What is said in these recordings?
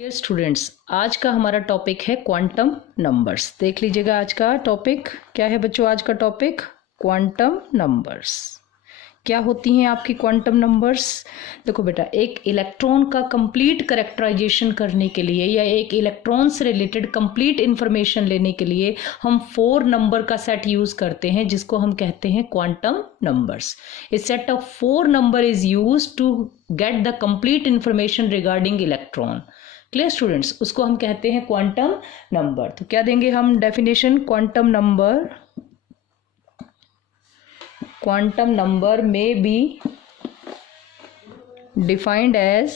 Dear students, आज का हमारा टॉपिक है क्वांटम नंबर्स। देख लीजिएगा आज का टॉपिक क्या है बच्चों। आज का टॉपिक क्वांटम नंबर्स। क्या होती हैं आपकी क्वांटम नंबर्स? देखो बेटा, एक इलेक्ट्रॉन का कंप्लीट करेक्टराइजेशन करने के लिए या एक इलेक्ट्रॉन से रिलेटेड कंप्लीट इंफॉर्मेशन लेने के लिए हम 4 नंबर का सेट यूज करते हैं, जिसको हम कहते हैं quantum numbers. A set of 4 number is use to get the complete information regarding electron. Clear students, उसको हम कहते हैं क्वांटम नंबर। तो क्या देंगे हम definition? Quantum number may be defined as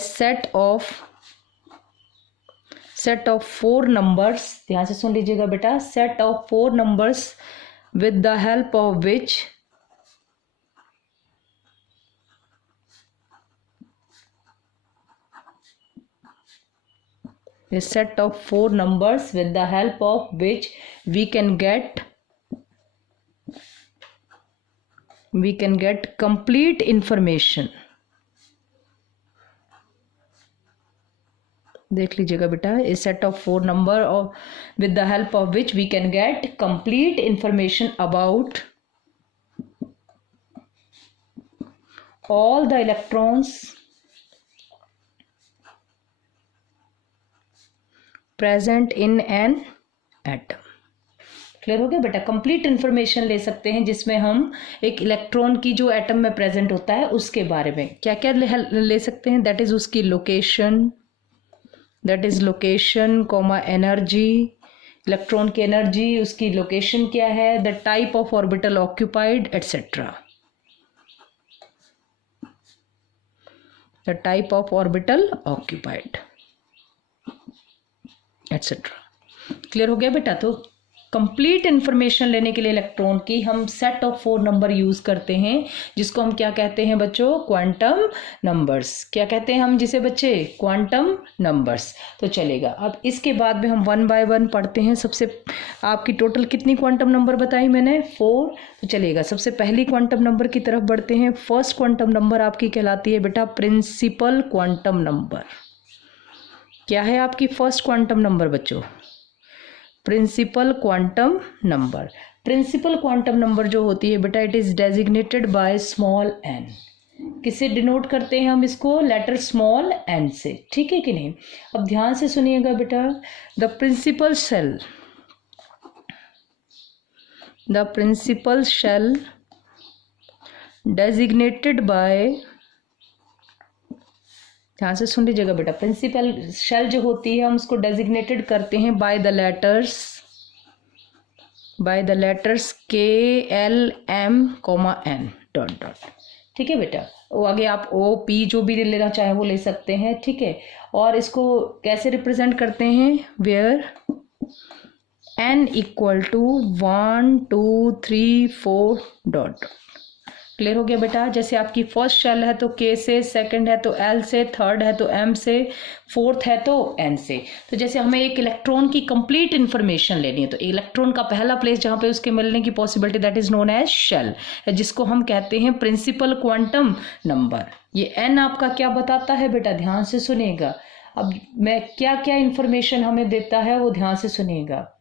set of 4 numbers. ध्यान से सुन लीजिएगा बेटा, set of 4 numbers with the help of which a set of 4 numbers with the help of which we can get complete information। देख लीजिएगा बेटा, a set of 4 number with the help of which we can get complete information about all the electrons present in an atom. Clear हो गया बेटा? Complete information ले सकते हैं जिसमें हम एक इलेक्ट्रॉन की जो एटम में प्रेजेंट होता है उसके बारे में क्या क्या ले सकते हैं। दैट इज उसकी लोकेशन, कॉमा एनर्जी, इलेक्ट्रॉन की एनर्जी, उसकी लोकेशन क्या है, the type of orbital occupied etcetera, the type of orbital occupied etcetera. Clear हो गया बेटा? तो कंप्लीट इंफॉर्मेशन लेने के लिए इलेक्ट्रॉन की हम सेट ऑफ 4 नंबर यूज करते हैं, जिसको हम क्या कहते हैं बच्चों? Quantum numbers. क्या कहते हैं हम जिसे बच्चे? Quantum numbers. तो चलेगा, अब इसके बाद में हम 1 बाय 1 पढ़ते हैं। सबसे आपकी टोटल कितनी क्वांटम नंबर बताई मैंने? 4। तो चलेगा, सबसे पहली क्वांटम नंबर की तरफ बढ़ते हैं। फर्स्ट क्वांटम नंबर आपकी कहलाती है बेटा प्रिंसिपल क्वांटम नंबर। क्या है आपकी फर्स्ट क्वांटम नंबर बच्चों? Principal quantum number. Principal quantum number जो होती है बेटा, it is designated by small n. किससे डिनोट करते हैं हम इसको? लेटर स्मॉल एन से। ठीक है कि नहीं? अब ध्यान से सुनिएगा बेटा, the principal shell designated by, ध्यान से सुन लीजिएगा बेटा, प्रिंसिपल शेल जो होती है हम उसको डेजिग्नेटेड करते हैं by the letters KLM, N dot dot. ठीक है बेटा? वो आगे आप OP जो भी लेना चाहे वो ले सकते हैं। ठीक है? और इसको कैसे रिप्रेजेंट करते हैं? Where N equal to 1 2 3 4 dot. क्लियर हो गया बेटा? जैसे आपकी फर्स्ट शेल है तो K से, सेकंड है तो L से, थर्ड है तो M से, फोर्थ है तो N से। तो जैसे हमें एक इलेक्ट्रॉन की कंप्लीट इंफॉर्मेशन लेनी है तो इलेक्ट्रॉन का पहला प्लेस जहाँ पे उसके मिलने की possibility, that is known as shell, जिसको हम कहते हैं प्रिंसिपल क्वांटम नंबर। ये N आपका क्या बताता है बेटा? ध्यान से सुनिएगा। अब मैं क्या क्या इंफॉर्मेशन हमें देता है वो ध्यान से सुनिएगा।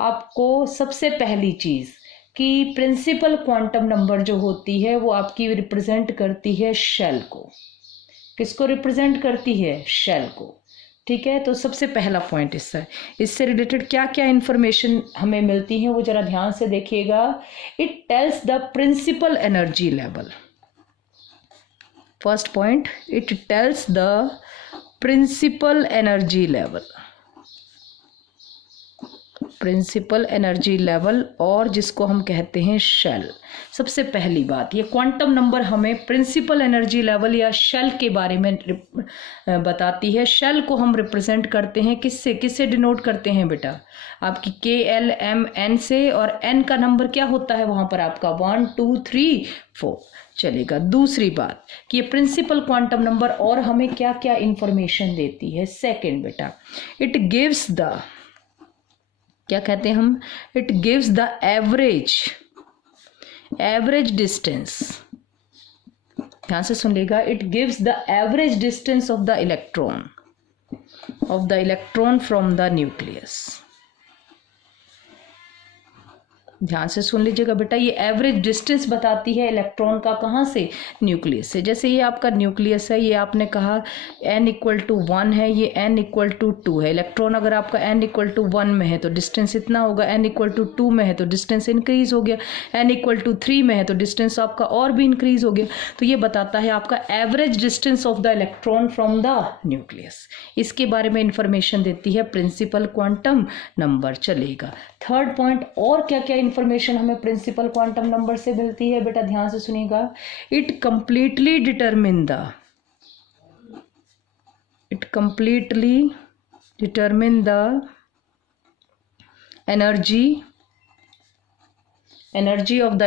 आपको सबसे पहली चीज कि प्रिंसिपल क्वांटम नंबर जो होती है वो आपकी रिप्रेजेंट करती है शेल को। किसको रिप्रेजेंट करती है? शेल को। ठीक है? तो सबसे पहला पॉइंट इससे रिलेटेड क्या क्या इंफॉर्मेशन हमें मिलती है वो जरा ध्यान से देखिएगा। It tells the principal energy level. First point, it tells the principal energy level, principal energy level, और जिसको हम कहते हैं शेल। सबसे पहली बात, ये क्वांटम नंबर हमें प्रिंसिपल एनर्जी लेवल या शेल के बारे में बताती है। शेल को हम रिप्रेजेंट करते हैं किससे डिनोट करते हैं बेटा? आपकी KLM N से, और N का नंबर क्या होता है वहां पर आपका? 1 2 3 4। चलेगा। दूसरी बात कि ये प्रिंसिपल क्वांटम नंबर और हमें क्या क्या इंफॉर्मेशन देती है? सेकेंड बेटा, इट गिव्स द, क्या कहते हैं हम? It gives the average distance ध्यान से सुन लेगा, it gives the average distance of the electron from the nucleus. ध्यान से सुन लीजिएगा बेटा, ये एवरेज डिस्टेंस बताती है इलेक्ट्रॉन का, कहाँ से, न्यूक्लियस से। जैसे ये आपका न्यूक्लियस है, ये आपने कहा n = 1 है, ये n = 2 है। इलेक्ट्रॉन अगर आपका n = 1 में है तो डिस्टेंस इतना होगा, n = 2 में है तो डिस्टेंस इंक्रीज हो गया, n = 3 में है तो डिस्टेंस आपका और भी इंक्रीज हो गया। तो ये बताता है आपका average distance of the electron from the nucleus. इसके बारे में इंफॉर्मेशन देती है प्रिंसिपल क्वांटम नंबर। चलेगा थर्ड पॉइंट, और क्या क्या इंफॉर्मेशन हमें प्रिंसिपल क्वांटम नंबर से मिलती है बेटा, ध्यान से सुनिएगा। It completely determine the energy of the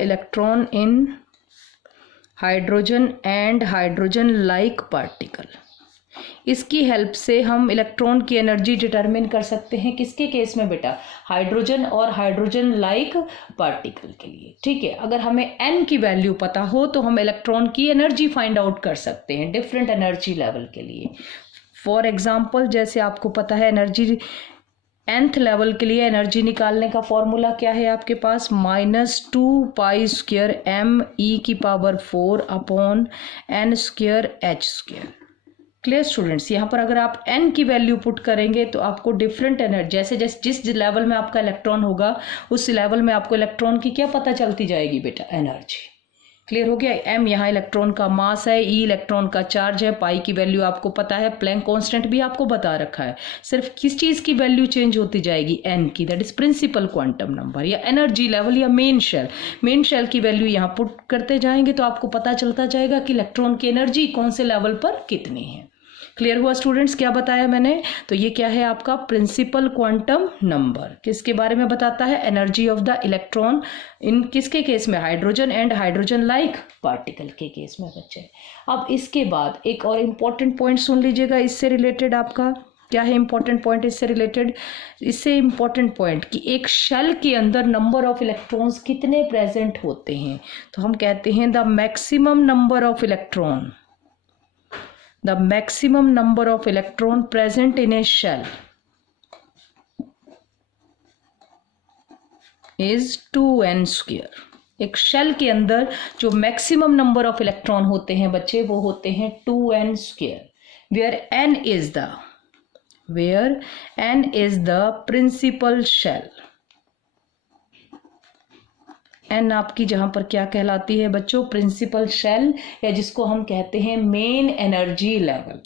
electron in hydrogen and hydrogen like particle. इसकी हेल्प से हम इलेक्ट्रॉन की एनर्जी डिटरमिन कर सकते हैं, किसके केस में बेटा, हाइड्रोजन और हाइड्रोजन लाइक पार्टिकल के लिए। ठीक है, अगर हमें n की वैल्यू पता हो तो हम इलेक्ट्रॉन की एनर्जी फाइंड आउट कर सकते हैं डिफरेंट एनर्जी लेवल के लिए। फॉर एग्जांपल, जैसे आपको पता है एनर्जी nth लेवल के लिए एनर्जी निकालने का फॉर्मूला क्या है आपके पास, -2π² me⁴ n²h²। क्लियर स्टूडेंट्स, यहाँ पर अगर आप n की वैल्यू पुट करेंगे तो आपको डिफरेंट एनर्जी, जैसे जिस लेवल में आपका इलेक्ट्रॉन होगा उस लेवल में आपको इलेक्ट्रॉन की क्या पता चलती जाएगी बेटा, एनर्जी। क्लियर हो गया। m यहाँ इलेक्ट्रॉन का मास है, e इलेक्ट्रॉन का चार्ज है, पाई की वैल्यू आपको पता है, प्लैंक कांस्टेंट भी आपको बता रखा है। सिर्फ किस चीज़ की वैल्यू चेंज होती जाएगी, n की, that is principal quantum number या एनर्जी लेवल या मेन शेल की वैल्यू यहाँ पुट करते जाएंगे तो आपको पता चलता जाएगा कि इलेक्ट्रॉन की एनर्जी कौन से लेवल पर कितनी है। क्लियर हुआ स्टूडेंट्स, क्या बताया मैंने, तो ये क्या है आपका प्रिंसिपल क्वांटम नंबर। किसके बारे में बताता है, energy of the electron in किसके केस में, hydrogen and hydrogen like particle के केस में बच्चे। अब इसके बाद एक और इम्पॉर्टेंट पॉइंट सुन लीजिएगा, इससे रिलेटेड आपका क्या है इंपॉर्टेंट पॉइंट, इससे इंपॉर्टेंट पॉइंट कि एक शेल के अंदर नंबर ऑफ इलेक्ट्रॉन्स कितने प्रेजेंट होते हैं। तो हम कहते हैं the maximum number of electron present in a shell is 2n²। एक शेल के अंदर जो मैक्सिमम नंबर ऑफ इलेक्ट्रॉन होते हैं बच्चे वो होते हैं 2n², where n is the principal shell। n आपकी जहां पर क्या कहलाती है बच्चों, प्रिंसिपल शेल, या जिसको हम कहते हैं मेन एनर्जी लेवल।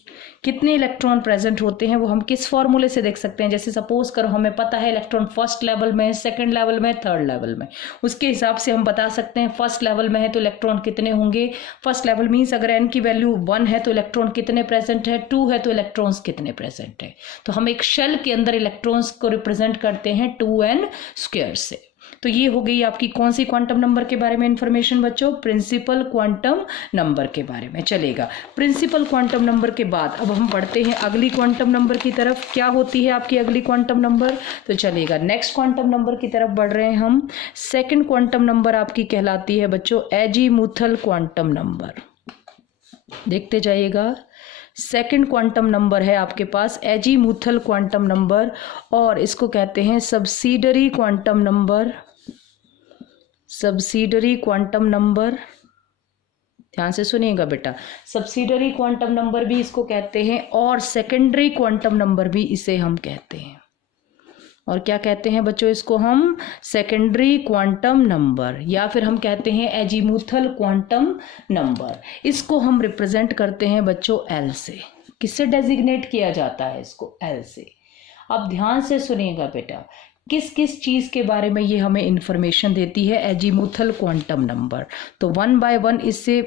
कितने इलेक्ट्रॉन प्रेजेंट होते हैं वो हम किस फॉर्मूले से देख सकते हैं, जैसे सपोज करो हमें पता है इलेक्ट्रॉन फर्स्ट लेवल में, सेकंड लेवल में, थर्ड लेवल में, उसके हिसाब से हम बता सकते हैं फर्स्ट लेवल में है तो इलेक्ट्रॉन कितने होंगे। फर्स्ट लेवल मीन्स अगर n की वैल्यू 1 है तो इलेक्ट्रॉन कितने प्रेजेंट है, 2 है तो इलेक्ट्रॉन्स कितने प्रेजेंट है। तो हम एक शेल के अंदर इलेक्ट्रॉन्स को रिप्रेजेंट करते हैं 2n² से। तो ये हो गई आपकी कौन सी क्वांटम नंबर के बारे में इंफॉर्मेशन बच्चों, प्रिंसिपल क्वांटम नंबर के बारे में। चलेगा, प्रिंसिपल क्वांटम नंबर के बाद अब हम बढ़ते हैं अगली क्वांटम नंबर की तरफ। क्या होती है आपकी अगली क्वांटम नंबर, तो चलेगा नेक्स्ट क्वांटम नंबर की तरफ बढ़ रहे हैं हम। सेकंड क्वांटम नंबर आपकी कहलाती है बच्चों एजीमुथल क्वांटम नंबर। देखते जाइएगा, सेकंड क्वांटम नंबर है आपके पास एजीमुथल क्वांटम नंबर, और इसको कहते हैं सब्सिडरी क्वांटम नंबर। ध्यान से सुनिएगा बेटा, सब्सिडरी क्वांटम नंबर भी इसको कहते हैं और सेकेंडरी क्वांटम नंबर भी इसे हम कहते हैं। और क्या कहते हैं बच्चों इसको हम, सेकेंडरी क्वांटम नंबर, या फिर हम कहते हैं एजीमुथल क्वांटम नंबर। इसको हम रिप्रेजेंट करते हैं बच्चों एल से। किससे डेजिग्नेट किया जाता है इसको, एल से। अब ध्यान से सुनिएगा बेटा, किस किस चीज़ के बारे में ये हमें इंफॉर्मेशन देती है एजीमुथल क्वांटम नंबर। तो 1 by 1 इससे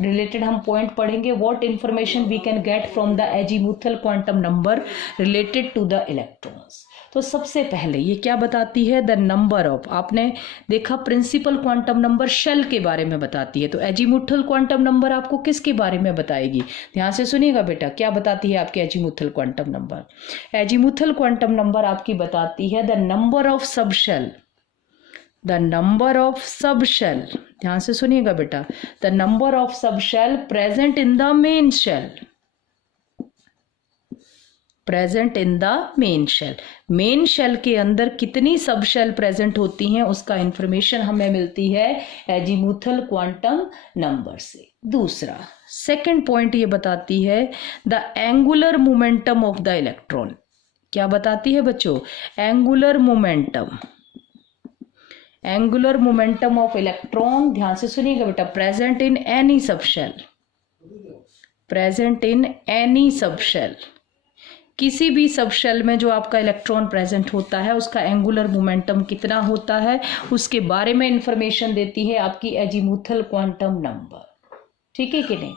रिलेटेड हम पॉइंट पढ़ेंगे, what information we can get from the azimuthal quantum number related to the electrons. तो सबसे पहले ये क्या बताती है, द नंबर ऑफ, आपने देखा प्रिंसिपल क्वांटम नंबर शेल के बारे में बताती है, तो एजीमुथल क्वांटम नंबर आपको किसके बारे में बताएगी। ध्यान से सुनिएगा बेटा, क्या बताती है आपकी azimuthal quantum number. Azimuthal quantum number आपकी बताती है the number of subshell the number of subshell, ध्यान से सुनिएगा बेटा, the number of subshell present in the main shell, present in the main shell, main shell के अंदर कितनी सब शेल प्रेजेंट होती हैं उसका इंफॉर्मेशन हमें मिलती है एजीमुथल क्वांटम नंबर से। दूसरा सेकंड पॉइंट ये बताती है the angular momentum of the electron. क्या बताती है बच्चों? Angular momentum, angular momentum of electron, ध्यान से सुनिएगा बेटा, present in any subshell, present in any subshell, किसी भी सब शेल में जो आपका इलेक्ट्रॉन प्रेजेंट होता है उसका एंगुलर मोमेंटम कितना होता है उसके बारे में इंफॉर्मेशन देती है आपकी एजीमुथल क्वांटम नंबर। ठीक है कि नहीं?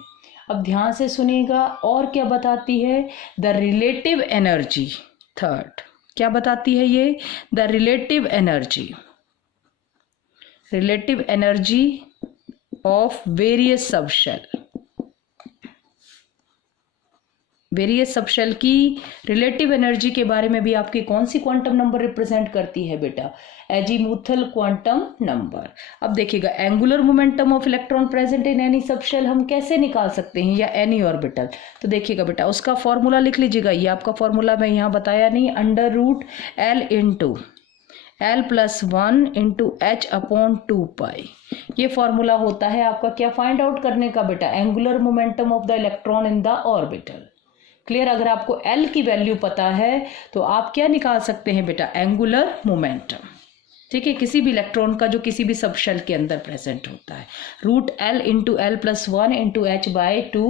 अब ध्यान से सुनिएगा, और क्या बताती है? The relative energy. थर्ड क्या बताती है ये? The relative energy, relative energy of various subshell, various subshell की रिलेटिव एनर्जी के बारे में भी आपकी कौन सी क्वांटम नंबर रिप्रेजेंट करती है बेटा? Azimuthal quantum number. अब देखिएगा, angular momentum of electron present in any subshell हम कैसे निकाल सकते हैं, या एनी ऑर्बिटल? तो देखिएगा बेटा, उसका फॉर्मूला लिख लीजिएगा, ये आपका फॉर्मूला मैं यहाँ बताया नहीं, under root l into l plus 1 into h upon 2 pi, ये फॉर्मूला होता है आपका क्या फाइंड आउट करने का बेटा? Angular momentum of the electron in the orbital. Clear? अगर आपको L की वैल्यू पता है तो आप क्या निकाल सकते हैं बेटा? Angular momentum. ठीक है, किसी भी इलेक्ट्रॉन का जो किसी भी सब शेल के अंदर प्रेजेंट होता है, root L into l plus 1 into h by 2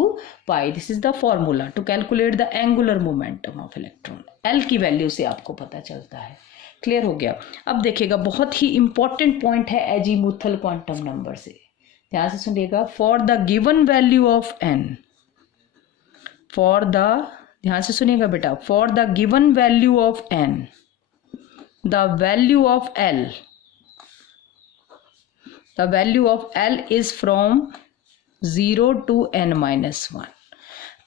pi, this is the formula to calculate the angular momentum of electron. L की वैल्यू से आपको पता चलता है। क्लियर हो गया? अब देखिएगा, बहुत ही इंपॉर्टेंट पॉइंट है एजीमुथल क्वांटम नंबर से, ध्यान से सुनिएगा। For the given value of n, for the, ध्यान से सुनिएगा बेटा, for the given value of n, the value of L, the value of L is from 0 to n-1।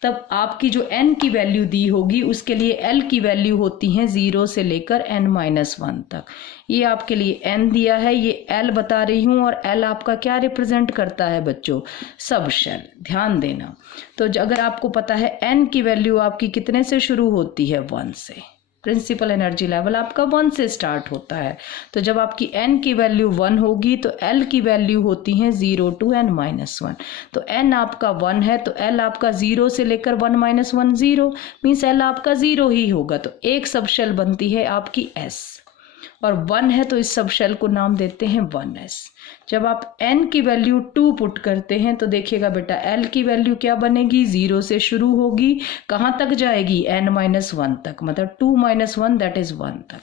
तब आपकी जो n की वैल्यू दी होगी उसके लिए L की वैल्यू होती है 0 से लेकर n-1 तक। ये आपके लिए n दिया है, ये L बता रही हूँ, और L आपका क्या रिप्रेजेंट करता है बच्चों? सब शेल। ध्यान देना, तो अगर आपको पता है n की वैल्यू आपकी कितने से शुरू होती है? 1 से। प्रिंसिपल एनर्जी लेवल आपका 1 से स्टार्ट होता है, तो जब आपकी n की वैल्यू 1 होगी तो L की वैल्यू होती है 0 to n-1। तो n आपका 1 है तो L आपका 0 से लेकर 1-1 0 मीन्स L आपका 0 ही होगा, तो एक सब शेल बनती है आपकी S, और 1 है तो इस सब शेल को नाम देते हैं 1s। जब आप n की वैल्यू 2 पुट करते हैं तो देखिएगा बेटा, L की वैल्यू क्या बनेगी? 0 से शुरू होगी, कहाँ तक जाएगी? n-1 तक, मतलब 2 - 1 दैट इज 1 तक,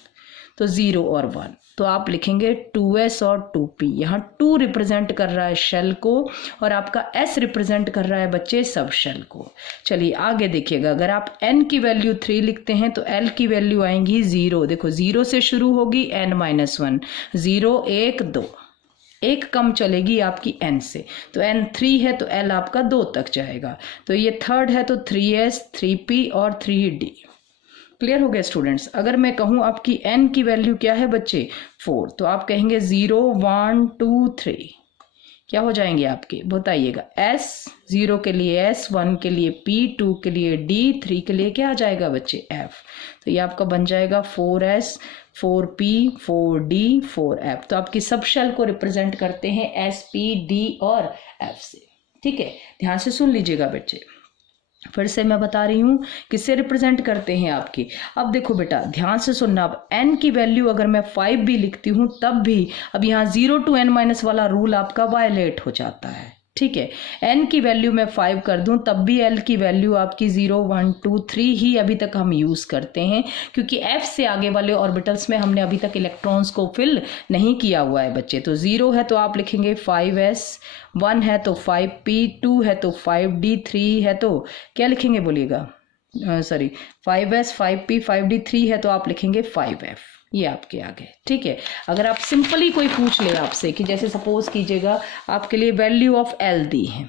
तो 0 और 1, तो आप लिखेंगे 2s और 2p। यहाँ 2 रिप्रेजेंट कर रहा है शेल को और आपका s रिप्रेजेंट कर रहा है बच्चे सब शेल को। चलिए आगे देखिएगा, अगर आप n की वैल्यू 3 लिखते हैं तो L की वैल्यू आएंगी 0। देखो 0 से शुरू होगी, n-1, 0 1 2, एक कम चलेगी आपकी n से, तो n 3 है तो L आपका 2 तक जाएगा, तो ये थर्ड है तो 3s 3p और 3d। क्लियर हो गया स्टूडेंट्स? अगर मैं कहूँ आपकी n की वैल्यू क्या है बच्चे? 4, तो आप कहेंगे 0 1 2 3, क्या हो जाएंगे आपके? बताइएगा। s 0 के लिए s, 1 के लिए p, 2 के लिए d, 3 के लिए क्या आ जाएगा बच्चे? f। तो ये आपका बन जाएगा 4s 4p 4d 4f। तो आपकी सब शेल को रिप्रेजेंट करते हैं s, p, d और f से। ठीक है, ध्यान से सुन लीजिएगा बच्चे, फिर से मैं बता रही हूँ किससे रिप्रेजेंट करते हैं आपकी। अब देखो बेटा, ध्यान से सुनना, अब n की वैल्यू अगर मैं 5 भी लिखती हूँ तब भी अब यहाँ 0 to n- वाला रूल आपका वायलेट हो जाता है। ठीक है, n की वैल्यू मैं 5 कर दूं तब भी L की वैल्यू आपकी 0 1 2 3 ही अभी तक हम यूज करते हैं, क्योंकि F से आगे वाले ऑर्बिटल्स में हमने अभी तक इलेक्ट्रॉन्स को फिल नहीं किया हुआ है बच्चे। तो 0 है तो आप लिखेंगे 5s, 1 है तो 5p, 2 है तो 5d, 3 है तो क्या लिखेंगे बोलिएगा? सॉरी, 5s 5p 5d, 3 है तो आप लिखेंगे 5f। ये आपके आगे। ठीक है, अगर आप सिंपली कोई पूछ ले आपसे कि जैसे सपोज कीजिएगा आपके लिए वैल्यू ऑफ L दी है,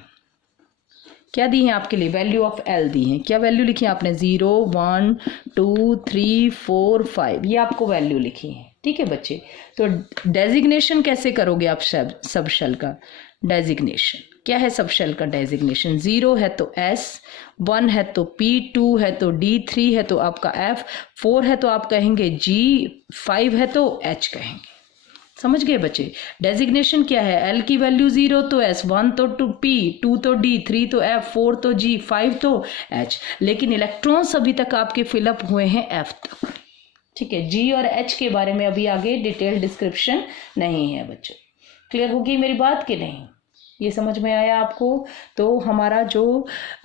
क्या दी है आपके लिए? वैल्यू ऑफ L दी है। क्या वैल्यू लिखी है आपने? 0 1 2 3 4 5, ये आपको वैल्यू लिखी है। ठीक है बच्चे। तो डेजिग्नेशन कैसे करोगे आप सब शेल का डेजिग्नेशन? क्या है सब शेल का डेजिग्नेशन? 0 है तो S, 1 है तो P, 2 है तो D, 3 है तो आपका F, 4 है तो आप कहेंगे G, 5 है तो H कहेंगे। समझ गए बच्चे? डेजिग्नेशन क्या है? L की वैल्यू 0 तो S, 1 तो P, 2 तो D, 3 तो F, 4 तो G, 5 तो H। लेकिन इलेक्ट्रॉन्स अभी तक आपके फिलअप हुए हैं F तक। ठीक है, G और H के बारे में अभी आगे डिटेल डिस्क्रिप्शन नहीं है बच्चों। क्लियर होगी मेरी बात कि नहीं? ये समझ में आया आपको? तो हमारा जो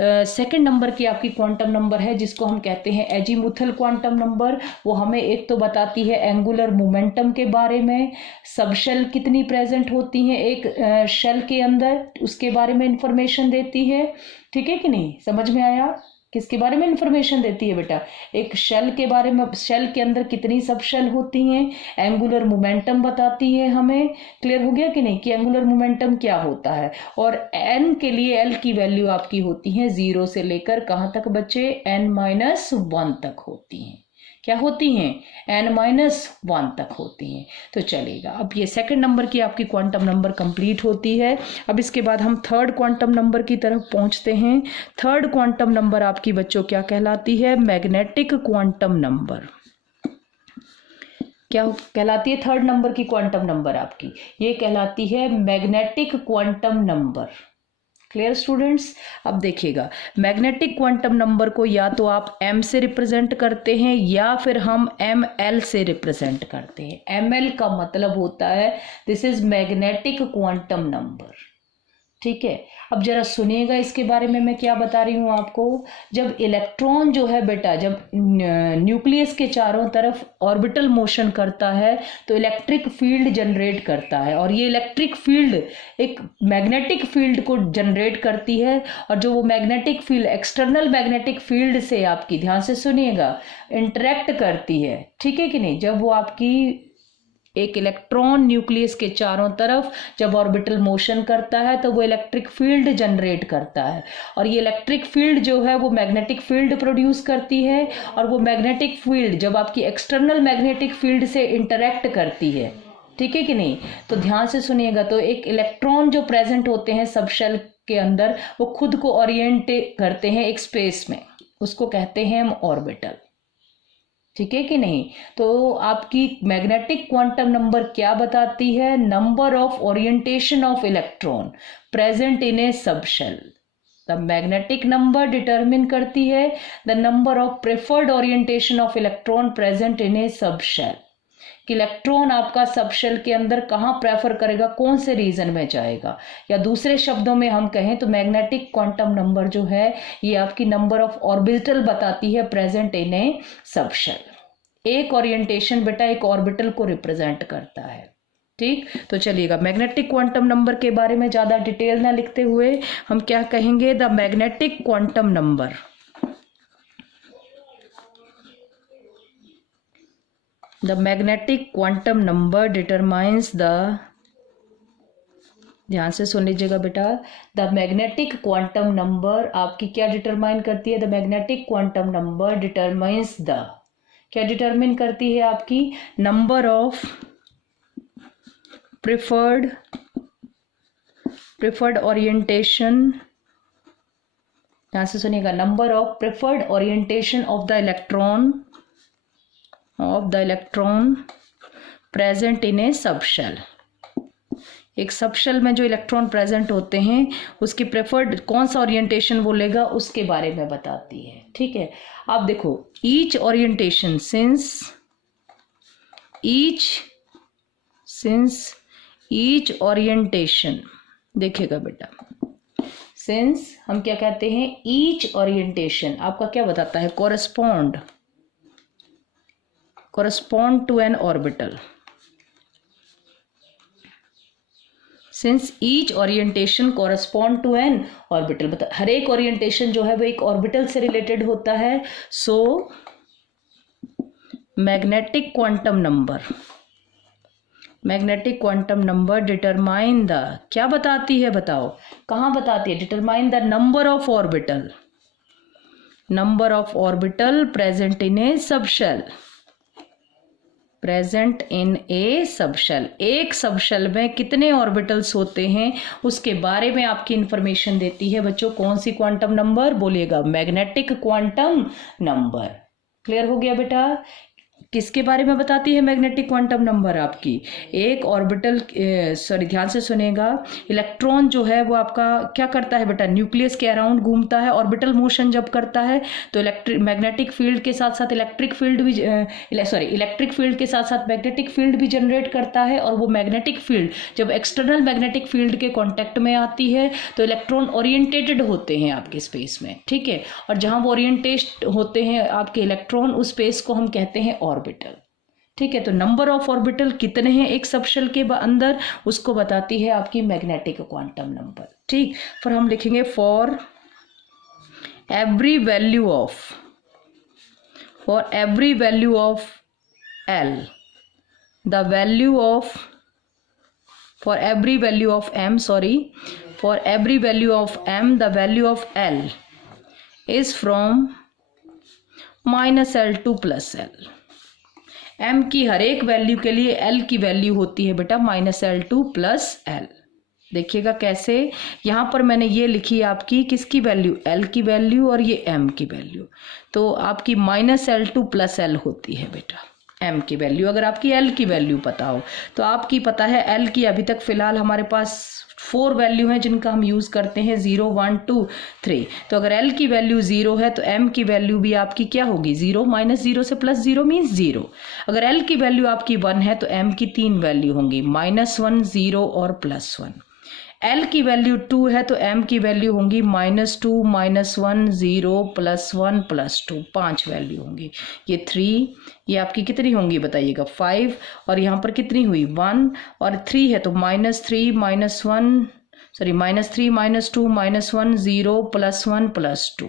सेकंड नंबर की आपकी क्वांटम नंबर है, जिसको हम कहते हैं एजीमुथल क्वांटम नंबर, वो हमें एक तो बताती है एंगुलर मोमेंटम के बारे में, सब शेल कितनी प्रेजेंट होती हैं एक शेल के अंदर, उसके बारे में इंफॉर्मेशन देती है। ठीक है कि नहीं? समझ में आया? किसके बारे में इंफॉर्मेशन देती है बेटा? एक शेल के बारे में, शेल के अंदर कितनी सब शेल होती हैं, एंगुलर मोमेंटम बताती है हमें। क्लियर हो गया कि नहीं कि एंगुलर मोमेंटम क्या होता है? और n के लिए एल की वैल्यू आपकी होती है 0 से लेकर कहाँ तक बच्चे? n-1 तक होती हैं। क्या होती हैं? n-1 तक होती हैं। तो चलेगा, अब ये सेकंड नंबर की आपकी क्वांटम नंबर कंप्लीट होती है। अब इसके बाद हम थर्ड क्वांटम नंबर की तरफ पहुंचते हैं। थर्ड क्वांटम नंबर आपकी बच्चों क्या कहलाती है? Magnetic quantum number. क्या कहलाती है थर्ड नंबर की क्वांटम नंबर आपकी? ये कहलाती है magnetic quantum number. Clear students? अब देखिएगा, मैग्नेटिक क्वांटम नंबर को या तो आप m से रिप्रेजेंट करते हैं या फिर हम ml से रिप्रेजेंट करते हैं। ml का मतलब होता है this is magnetic quantum number. ठीक है, अब जरा सुनिएगा इसके बारे में मैं क्या बता रही हूँ आपको। जब इलेक्ट्रॉन जो है बेटा, जब न्यूक्लियस के चारों तरफ ऑर्बिटल मोशन करता है तो इलेक्ट्रिक फील्ड जनरेट करता है, और ये इलेक्ट्रिक फील्ड एक मैग्नेटिक फील्ड को जनरेट करती है। और जो वो magnetic field external magnetic field से आपकी, ध्यान से सुनिएगा, इंटरेक्ट करती है। ठीक है कि नहीं? जब वो आपकी एक इलेक्ट्रॉन न्यूक्लियस के चारों तरफ जब ऑर्बिटल मोशन करता है तो वो इलेक्ट्रिक फील्ड जनरेट करता है, और ये इलेक्ट्रिक फील्ड जो है वो मैग्नेटिक फील्ड प्रोड्यूस करती है। और वो मैग्नेटिक फील्ड जब आपकी एक्सटर्नल मैग्नेटिक फील्ड से इंटरेक्ट करती है, ठीक है कि नहीं? तो ध्यान से सुनिएगा, तो एक इलेक्ट्रॉन जो प्रेजेंट होते हैं सब शेल के अंदर, वो खुद को ओरिएंट करते हैं एक स्पेस में, उसको कहते हैं हम ऑर्बिटल। ठीक है कि नहीं? तो आपकी मैग्नेटिक क्वांटम नंबर क्या बताती है? Number of orientation of electron present in a subshell. The magnetic number determine करती है the number of preferred orientation of electron present in a subshell, कि इलेक्ट्रॉन आपका सब शेल के अंदर कहाँ प्रेफर करेगा, कौन से रीजन में जाएगा। या दूसरे शब्दों में हम कहें तो मैग्नेटिक क्वांटम नंबर जो है ये आपकी नंबर ऑफ ऑर्बिटल बताती है present in a subshell. एक ओरिएंटेशन बेटा एक ऑर्बिटल को रिप्रेजेंट करता है। ठीक, तो चलिएगा, मैग्नेटिक क्वांटम नंबर के बारे में ज्यादा डिटेल ना लिखते हुए हम क्या कहेंगे? The magnetic quantum number, the magnetic quantum number determines the, ध्यान से सुन लीजिएगा बेटा, द मैग्नेटिक क्वांटम नंबर आपकी क्या डिटरमाइन करती है? The magnetic quantum number determines the, क्या डिटरमिन करती है आपकी? नंबर ऑफ प्रेफर्ड ओरिएंटेशन, ध्यान से सुनिएगा, number of preferred orientation of the electron present in a subshell. एक सब शेल में जो इलेक्ट्रॉन प्रेजेंट होते हैं उसकी प्रेफर्ड कौन सा ओरिएंटेशन वो लेगा उसके बारे में बताती है। ठीक है, आप देखो, each orientation since each orientation, देखिएगा बेटा, सिंस हम क्या कहते हैं? ईच ओरिएंटेशन आपका क्या बताता है? correspond to an orbital। Since each orientation correspond to an orbital, बता, हर एक ओरिएंटेशन जो है वो एक ऑर्बिटल से रिलेटेड होता है। So magnetic quantum number determine the, क्या बताती है बताओ? कहाँ बताती है? Determine the number of orbital present in a subshell. Present in a subshell, एक सबशेल में कितने ऑर्बिटल्स होते हैं उसके बारे में आपकी इंफॉर्मेशन देती है बच्चों कौन सी क्वांटम नंबर, बोलिएगा मैग्नेटिक क्वांटम नंबर। क्लियर हो गया बेटा? किसके बारे में बताती है मैग्नेटिक क्वांटम नंबर? आपकी एक ऑर्बिटल, सॉरी ध्यान से सुनेगा, इलेक्ट्रॉन जो है वो आपका क्या करता है बेटा, न्यूक्लियस के अराउंड घूमता है, ऑर्बिटल मोशन जब करता है तो मैग्नेटिक फील्ड के साथ साथ इलेक्ट्रिक फील्ड भी इलेक्ट्रिक फील्ड के साथ साथ मैग्नेटिक फील्ड भी जनरेट करता है। और वो मैग्नेटिक फील्ड जब एक्सटर्नल मैग्नेटिक फील्ड के कॉन्टेक्ट में आती है तो इलेक्ट्रॉन ओरिएंटेटेड होते हैं आपके स्पेस में, ठीक है, और जहां वो ओरिएंटेड होते हैं आपके इलेक्ट्रॉन, उस स्पेस को हम कहते हैं ऑर्बिटल, ठीक है। तो नंबर ऑफ ऑर्बिटल कितने हैं एक सबशेल के अंदर, उसको बताती है आपकी मैग्नेटिक क्वांटम नंबर, ठीक। फिर हम लिखेंगे for every value of L the value of for every value of am the value of L is from -L to +L। m की हर एक वैल्यू के लिए l की वैल्यू होती है बेटा -L to +L। देखिएगा कैसे, यहाँ पर मैंने ये लिखी आपकी किसकी वैल्यू, l की वैल्यू और ये m की वैल्यू, तो आपकी -L to +L होती है बेटा m की वैल्यू। अगर आपकी l की वैल्यू पता हो तो आपकी पता है l की अभी तक फिलहाल हमारे पास 4 वैल्यू हैं जिनका हम यूज़ करते हैं 0 1 2 3। तो अगर l की वैल्यू 0 है तो m की वैल्यू भी आपकी क्या होगी, 0 -0 से +0 मीन्स 0। अगर l की वैल्यू आपकी 1 है तो m की 3 वैल्यू होंगी, -1 0 और +1। l की वैल्यू 2 है तो m की वैल्यू होंगी -2 -1 0 +1 +2, 5 वैल्यू होंगी। ये 3, ये आपकी कितनी होंगी बताइएगा 5, और यहाँ पर कितनी हुई 1, और 3 है तो -3 -3 -2 -1 0 +1 +2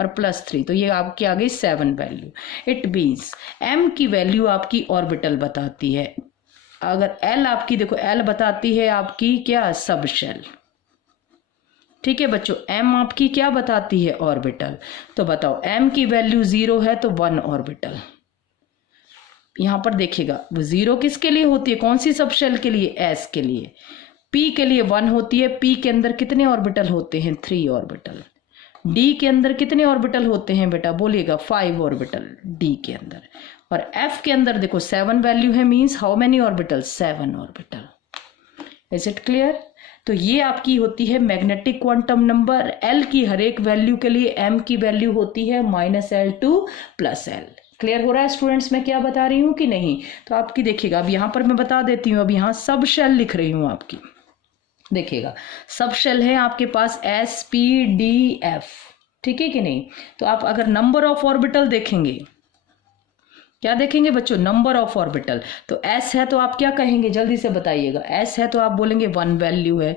और +3, तो ये आपकी आ गई 7 वैल्यू। इट मीन्स m की वैल्यू आपकी ऑर्बिटल बताती है। अगर l आपकी देखो l बताती है आपकी क्या, सबशेल, ठीक है बच्चों। m आपकी क्या बताती है, ऑर्बिटल। तो बताओ m की वैल्यू 0 है तो 1 ऑर्बिटल। यहां पर देखिएगा 0 किसके लिए होती है, कौन सी सबशेल के लिए, s के लिए। p के लिए 1 होती है, p के अंदर कितने ऑर्बिटल होते हैं, 3 ऑर्बिटल। d के अंदर कितने ऑर्बिटल होते हैं बेटा, बोलिएगा 5 ऑर्बिटल d के अंदर। और f के अंदर देखो 7 वैल्यू है, means how many orbital, 7 orbital. Is it clear? तो ये आपकी होती है मैग्नेटिक क्वांटम नंबर। l की हर एक वैल्यू के लिए m की वैल्यू होती है -L to +L। क्लियर हो रहा है स्टूडेंट्स मैं क्या बता रही हूँ कि नहीं? तो आपकी देखिएगा, अब यहाँ पर मैं बता देती हूँ, अब यहाँ सबशेल लिख रही हूँ आपकी। देखिएगा सबशेल है आपके पास S P D F, ठीक है कि नहीं? तो आप अगर नंबर ऑफ ऑर्बिटल देखेंगे, क्या देखेंगे बच्चों, नंबर ऑफ ऑर्बिटल। तो s है तो आप क्या कहेंगे, जल्दी से बताइएगा। s है तो आप बोलेंगे 1 वैल्यू है।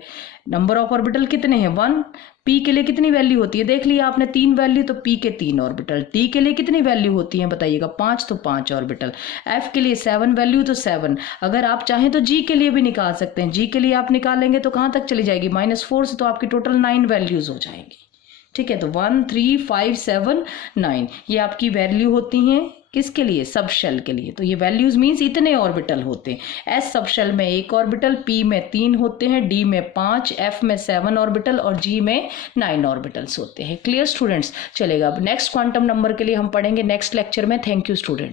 नंबर ऑफ ऑर्बिटल कितने हैं, 1। p के लिए कितनी वैल्यू होती है, देख लिया आपने 3 वैल्यू, तो p के 3 ऑर्बिटल। t के लिए कितनी वैल्यू होती है बताइएगा, 5, तो 5 ऑर्बिटल। f के लिए 7 वैल्यू तो 7। अगर आप चाहें तो g के लिए भी निकाल सकते हैं। g के लिए आप निकालेंगे तो कहाँ तक चली जाएगी, -4 से, तो आपकी टोटल 9 वैल्यूज हो जाएंगी, ठीक है। तो 1 3 5 7 9 ये आपकी वैल्यू होती हैं किसके लिए, सबशेल के लिए। तो ये वैल्यूज मींस इतने ऑर्बिटल होते हैं। s सबशेल में 1 ऑर्बिटल, p में 3 होते हैं, d में 5, f में 7 ऑर्बिटल और g में 9 ऑर्बिटल्स होते हैं। Clear students? चलेगा, अब नेक्स्ट क्वांटम नंबर के लिए हम पढ़ेंगे नेक्स्ट लेक्चर में। Thank you student.